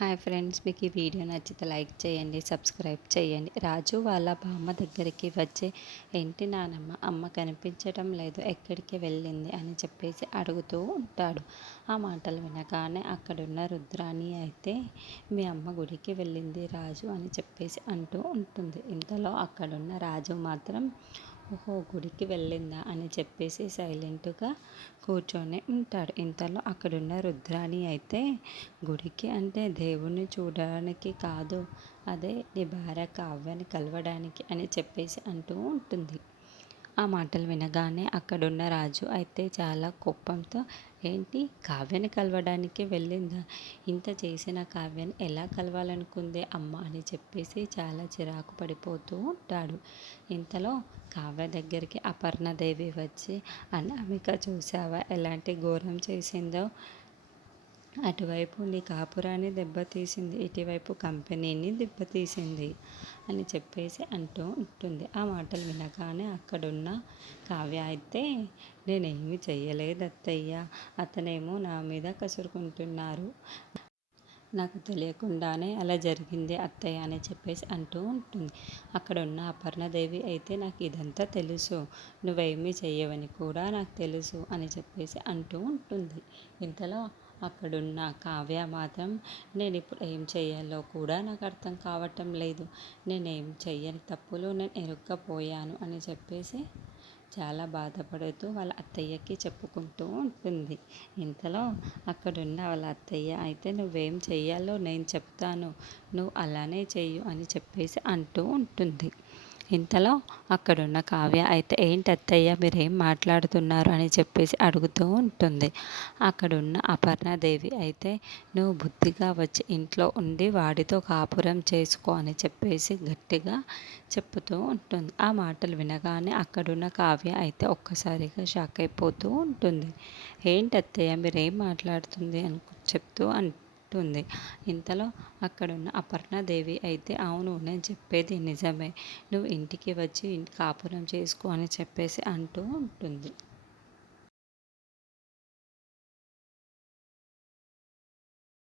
Hi friends, మీకు ఈ video నచ్చితే లైక్ చేయండి, సబ్స్క్రైబ్ చేయండి. రాజు వాళ్ళ బామ్మ దగ్గరికి వచ్చి, ఏంటి నానమ్మ, అమ్మ కనిపించడం లేదు, ఎక్కడికి వెళ్ళింది అని చెప్పేసి అడుగుతూ ఉంటాడు. ఆ మాటలు వినగానే అక్కడున్న రుద్రాణి అయితే, మీ అమ్మ గుడికి వెళ్ళింది రాజు అని చెప్పేసి అంటూ ఉంటుంది. ఇంతలో అక్కడున్న రాజు మాత్రం, ఓహో, గుడికి వెళ్ళిందా అని చెప్పేసి సైలెంట్గా కూర్చొని ఉంటాడు. ఇంతలో అక్కడున్న రుద్రాణి అయితే, గుడికి అంటే దేవుణ్ణి చూడడానికి కాదు, అదే నీ భార్య కావ్యాన్ని కలవడానికి అని చెప్పేసి అంటూ ఉంటుంది. ఆ మాటలు వినగానే అక్కడున్న రాజు అయితే చాలా కోపంతో, ఏంటి, కావ్యని కలవడానికి వెళ్ళిందా, ఇంత చేసిన కావ్యని ఎలా కలవాలనుకుంది అమ్మ అని చెప్పేసి చాలా చిరాకు పడిపోతూ ఉంటాడు. ఇంతలో కావ్య దగ్గరికి అపర్ణదేవి వచ్చి, అనామిక చూసావా ఎలాంటి ఘోరం చేసిందో, అటువైపు నీ కాపురాన్ని దెబ్బతీసింది, ఇటువైపు కంపెనీని దెబ్బతీసింది అని చెప్పేసి అంటూ ఉంటుంది. ఆ మాటలు వినగానే అక్కడున్న కావ్య అయితే, నేనేమి చెయ్యలేదు అత్తయ్య, అతనేమో నా మీద కసురుకుంటున్నారు, నాకు తెలియకుండానే అలా జరిగింది అత్తయ్య అని చెప్పేసి అంటూ ఉంటుంది. అక్కడ ఉన్న అపర్ణదేవి అయితే, నాకు ఇదంతా తెలుసు, నువ్వేమీ చెయ్యవని కూడా నాకు తెలుసు అని చెప్పేసి అంటూ ఉంటుంది. ఇంతలో అక్కడున్న కావ్య మాత్రం, నేను ఇప్పుడు ఏం చెయ్యాలో కూడా నాకు అర్థం కావటం లేదు, నేనేం చెయ్యని తప్పులు నేను ఇరుక్కపోయాను అని చెప్పేసి చాలా బాధపడుతూ వాళ్ళ అత్తయ్యకి చెప్పుకుంటూ ఉంటుంది. ఇంతలో అక్కడున్న వాళ్ళ అత్తయ్య అయితే, నువ్వేం చెయ్యాలో నేను చెప్తాను, నువ్వు అలానే చెయ్యు అని చెప్పేసి అంటూ ఉంటుంది. ఇంతలో అక్కడున్న కావ్య అయితే, ఏంటి అత్తయ్య మీరేం మాట్లాడుతున్నారు అని చెప్పేసి అడుగుతూ ఉంటుంది. అక్కడున్న అపర్ణాదేవి అయితే, నువ్వు బుద్ధిగా వచ్చి ఇంట్లో ఉండి వాడితో కాపురం చేసుకో అని చెప్పేసి గట్టిగా చెప్పుతూ ఉంటుంది. ఆ మాటలు వినగానే అక్కడున్న కావ్య అయితే ఒక్కసారిగా షాక్ అయిపోతూ ఉంటుంది. ఏంటి అత్తయ్య మీరేం మాట్లాడుతుంది అని చెప్తూ ఉంటుంది. ఇంతలో అక్కడున్న అపర్ణాదేవి అయితే, అవును, నేను చెప్పేది నిజమే, నువ్వు ఇంటికి వచ్చి కాపురం చేసుకో అని చెప్పేసి అంటూ ఉంటుంది.